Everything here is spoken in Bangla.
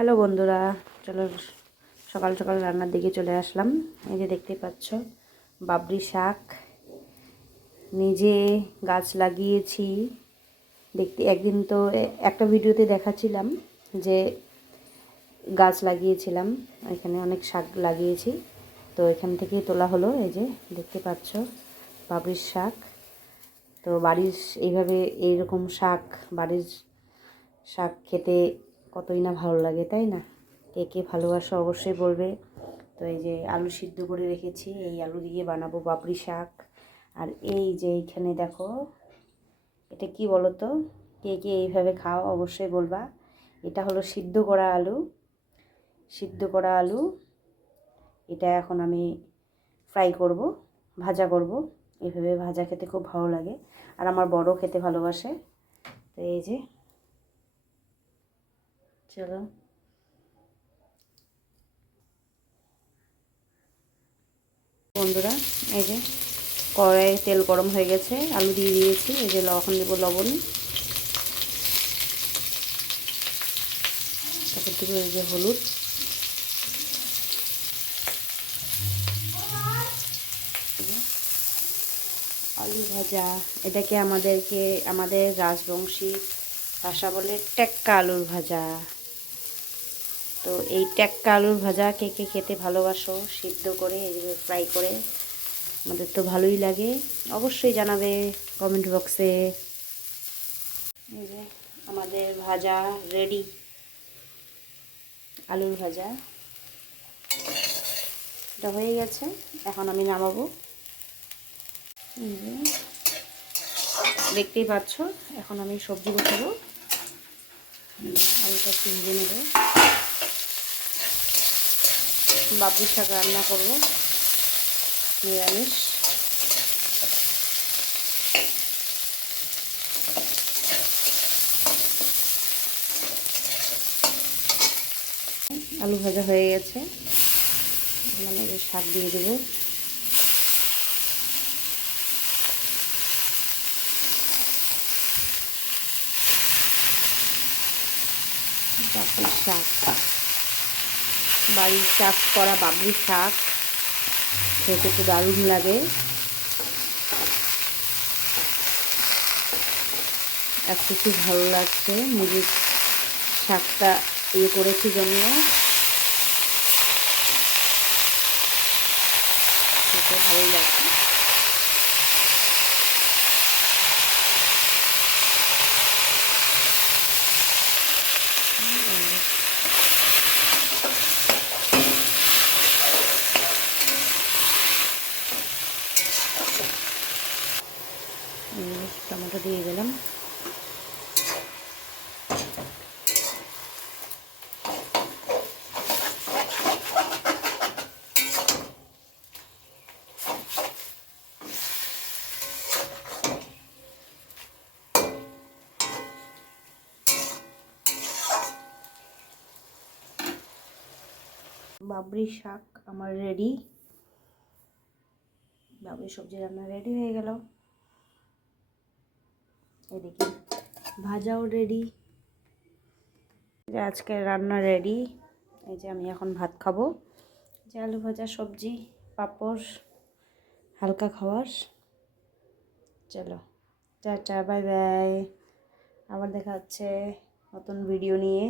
হ্যালো বন্ধুরা, চলো সকাল সকাল রান্নার দিকে চলে আসলাম। এই যে দেখতে পাচ্ছ, বাবরি শাক। নিজে গাছ লাগিয়েছি। দেখতে, একদিন তো একটা ভিডিওতে দেখাচ্ছিলাম যে গাছ লাগিয়েছিলাম, এখানে অনেক শাক লাগিয়েছি। তো এখান থেকেই তোলা হলো, এই যে দেখতে পাচ্ছ বাবরির শাক। তো বাড়ির এইভাবে এইরকম শাক, বাড়ির শাক খেতে কতই না ভালো লাগে, তাই না? কে কে ভালোবাসো অবশ্যই বলবে। তো এই যে আলু সিদ্ধ করে রেখেছি, এই আলু দিয়ে বানাবো বাবরি শাক। আর এই যে এইখানে দেখো, এটা কি বলো তো কে কে এইভাবে খাও অবশ্যই বলবা। এটা হলো সিদ্ধ করা আলু, সিদ্ধ করা আলু। এটা এখন আমি ফ্রাই করব, ভাজা করব। এইভাবে ভাজা খেতে খুব ভালো লাগে। আর আমার বড় খেতে ভালোবাসে। তো এই যে চলো বন্ধুরা, এই যে কড়াই তেল গরম হয়ে গেছে, আলু দিয়ে দিয়েছি, এই যে এখন দেবো লবণ। তারপর দেবো এই যে হলুদ। আলু ভাজা, এটাকে আমাদেরকে, আমাদের রাজবংশী ভাষা বলে টেক্কা আলুর ভাজা। তো এই টেক্কা আলুর ভাজা কে কে খেতে ভালোবাসো, সিদ্ধ করে এইভাবে ফ্রাই করে, আমাদের তো ভালোই লাগে। অবশ্যই জানাবে কমেন্ট বক্সে আমাদের ভাজা রেডি আলুর ভাজা। এটা হয়ে গেছে, এখন আমি নামাবো। দেখতেই পাচ্ছ, এখন আমি সবজি বসাবো। আলুটা একটু নেব। বাবুর শাক রান্না করব। নিরামিষ। আলু ভাজা হয়ে গেছে। এবার শাক দিয়ে দেবো। শাক। বাড়ির চাষ করা বাবরি শাক। খেতে তো দারুণ লাগে। এত কিছু ভালো লাগছে। নিজের শাকটা ইয়ে করেছি জন্য। ভালো লাগছে। টমেটো দিয়ে দিলাম। বাবরি শাক আমার রেডি বাবরি সবজি রান্না রেডি হয়ে গেল। এদিকে। ভাজাও রেডি আজকে রান্না রেডি এই যে আমি এখন ভাত খাব। যে আলু ভাজা সবজি, পাঁপড়, হালকা খাওয়ার চলো, টাটা বাই বাই আবার দেখা হচ্ছে নতুন ভিডিও নিয়ে।